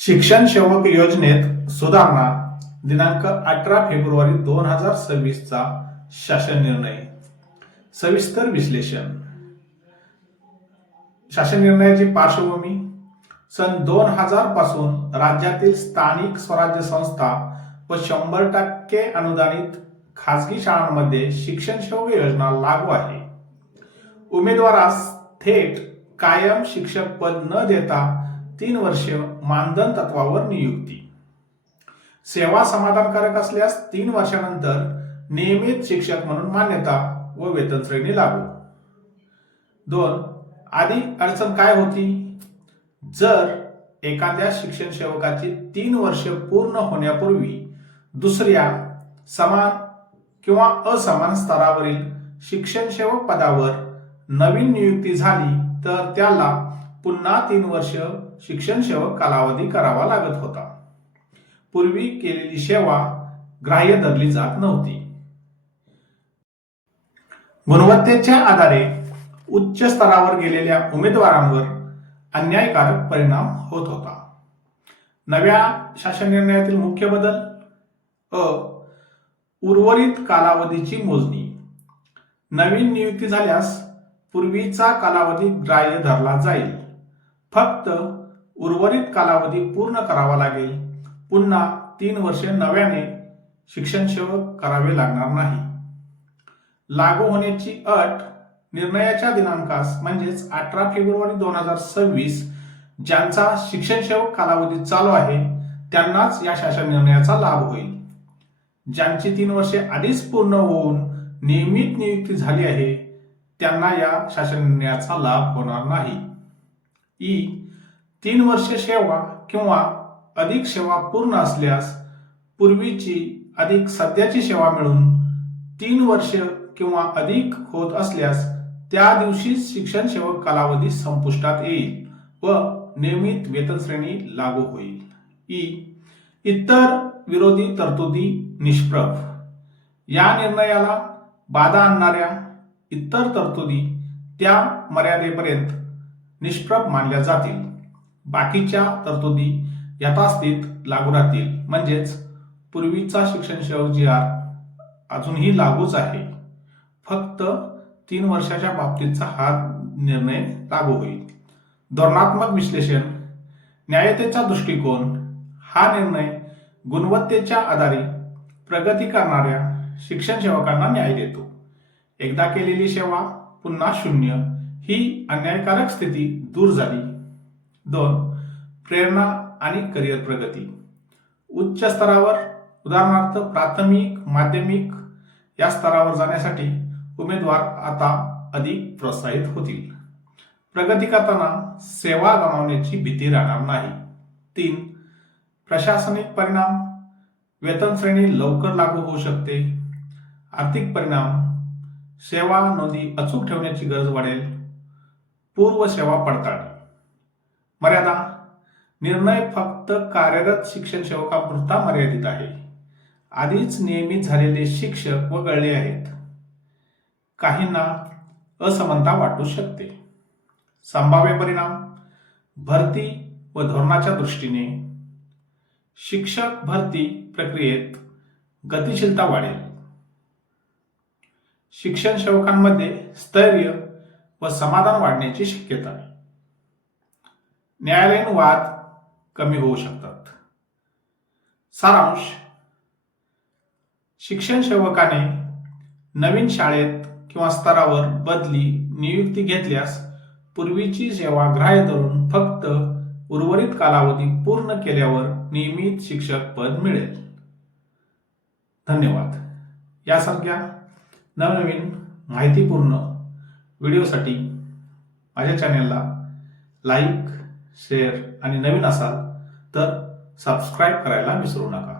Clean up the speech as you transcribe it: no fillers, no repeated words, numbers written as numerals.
शिक्षण सेवक योजनेत सुधारणा दिनांक 18 फेब्रुवारी 2026 चा शासन निर्णय. सविस्तर विश्लेषण. शासन निर्णयाची पार्श्वभूमी. सन 2000 पासून राज्यातील स्थानिक स्वराज्य संस्था व 100% अनुदानित खासगी शाळांमध्ये शिक्षण सेवक योजना लागू आहे. उमेदवारास थेट कायम शिक्षक पद न देता 3 वर्ष मानधन तत्वावर नियुक्ती. सेवा समाधानकारक असल्यास 3 वर्षानंतर नियमित शिक्षक म्हणून मान्यता व वेतन श्रेणी लागू. 2. आधी अडचण काय होती? जर एखाद्या शिक्षण सेवकाची 3 वर्ष पूर्ण होण्यापूर्वी दुसऱ्या समान किंवा असमान स्तरावरील शिक्षण सेवक पदावर नवीन नियुक्ती झाली तर त्याला पुन्हा 3 वर्ष शिक्षण सेवक कालावधी करावा लागत होता. पूर्वी केलेली सेवा ग्राह्य धरली जात नव्हती. गुणवत्तेच्या आधारे उच्च स्तरावर गेलेल्या उमेदवारांवर अन्यायकारक परिणाम होत होता. नव्या शासन निर्णयातील मुख्य बदल. उर्वरित कालावधीची मोजणी. नवीन नियुक्ती झाल्यास पूर्वीचा कालावधी ग्राह्य धरला जाईल. फक्त उर्वरित कालावधी पूर्ण करावा लागेल. पुन्हा 3 वर्ष नव्याने शिक्षण सेवक करावे लागणार नाही. लागू होण्याची अट. निर्णयाच्या दिनांकास म्हणजेच 18 फेब्रुवारी 2026 ज्यांचा शिक्षण सेवक कालावधी चालू आहे त्यांनाच या शासन निर्णयाचा लाभ होईल. ज्यांची 3 वर्षे आधीच पूर्ण होऊन नियमित नियुक्ती झाली आहे त्यांना या शासन निर्णयाचा लाभ होणार नाही. 3 वर्ष सेवा किंवा अधिक सेवा पूर्ण असल्यास पूर्वीची अधिक सध्याची सेवा मिळून 3 वर्ष किंवा अधिक होत असल्यास त्या दिवशीच शिक्षण सेवक कालावधी संपुष्टात येईल व नियमित वेतन श्रेणी लागू होईल. इतर विरोधी तरतुदी निष्प्रभ. या निर्णयाला बाधा आणणाऱ्या इतर तरतुदी त्या मर्यादेपर्यंत निष्प्रभ मानल्या जातील. बाकीच्या तरतुदी यथास्थित लागू राहतील. म्हणजेच पूर्वीचा शिक्षण सेवक GR अजूनही लागूच आहे. फक्त 3 वर्षाच्या बाबतीतचा हा निर्णय लागू होईल. धोरणात्मक विश्लेषण. न्यायतेचा दृष्टिकोन. हा निर्णय गुणवत्तेच्या आधारे प्रगती करणाऱ्या शिक्षण सेवकांना न्याय देतो. एकदा केलेली सेवा पुन्हा शून्य ही अन्यायकारक स्थिती दूर झाली. 2. प्रेरणा आणि करिअर प्रगती. उच्च स्तरावर उदाहरणार्थ प्राथमिक, माध्यमिक या स्तरावर जाण्यासाठी उमेदवार आता अधिक प्रोत्साहित होतील. प्रगती करताना सेवा गमावण्याची भीती राहणार नाही. 3. प्रशासनिक परिणाम. वेतन श्रेणी लवकर लागू होऊ शकते. आर्थिक परिणाम. सेवा नोंदी अचूक ठेवण्याची गरज वाढेल. पूर्व सेवा पडताळणी. मर्यादा. निर्णय फक्त कार्यरत शिक्षण सेवकापुरता मर्यादित आहे. आधीच नियमित झालेले शिक्षक वगळले आहेत. काहींना असमानता वाटू शकते. संभाव्य परिणाम. भरती व धोरणाच्या दृष्टीने शिक्षक भरती प्रक्रियेत गतिशीलता वाढेल. शिक्षण सेवकांमध्ये स्थैर्य व समाधान वाढण्याची शक्यता आहे. न्यायालयीन वाद कमी होऊ शकतात. सारांश. शिक्षण सेवकाने नवीन शाळेत किंवा स्तरावर बदली नियुक्ती घेतल्यास पूर्वीची सेवा ग्राह्य धरून फक्त उर्वरित कालावधी पूर्ण केल्यावर नियमित शिक्षक पद मिळेल. धन्यवाद. यासारख्या नवनवीन माहितीपूर्ण व्हिडिओसाठी माझ्या चॅनेलला लाईक, शेअर आणि नवीन असाल तर सबस्क्राईब करायला विसरू नका.